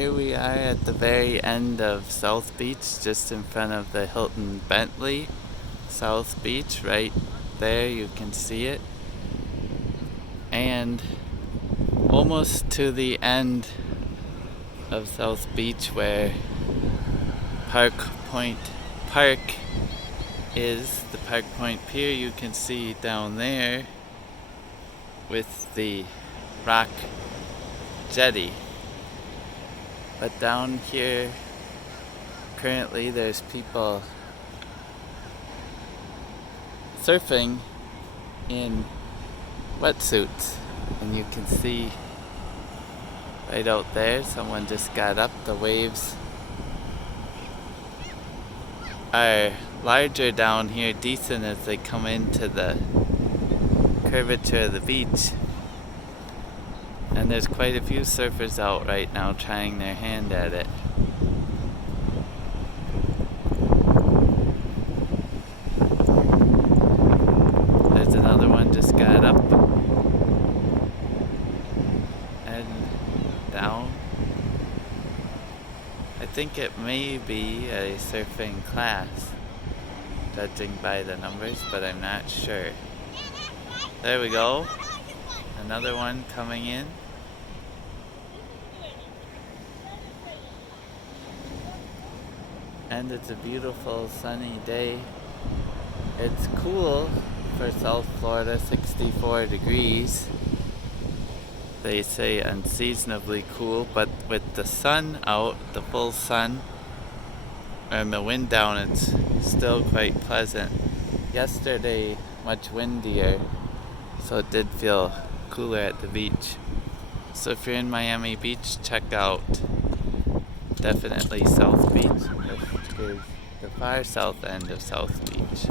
here we are at the very end of South Beach, just in front of the Hilton Bentley. South Beach, right there, you can see it. And almost to the end of South Beach where Park Point Park is, the Park Point Pier you can see down there with the rock jetty. But down here currently there's people surfing in wetsuits, and you can see right out there someone just got up. The waves are larger down here, decent as they come into the curvature of the beach. And there's quite a few surfers out right now trying their hand at it. There's another one just got up and down. I think it may be a surfing class, judging by the numbers, but I'm not sure. There we go. Another one coming in. And it's a beautiful sunny day. It's cool for South Florida, 64 degrees. They say unseasonably cool, but with the sun out, the full sun, and the wind down, it's still quite pleasant. Yesterday, much windier, so it did feel cooler at the beach. So if you're in Miami Beach, check out definitely South Beach, which is the far south end of South Beach.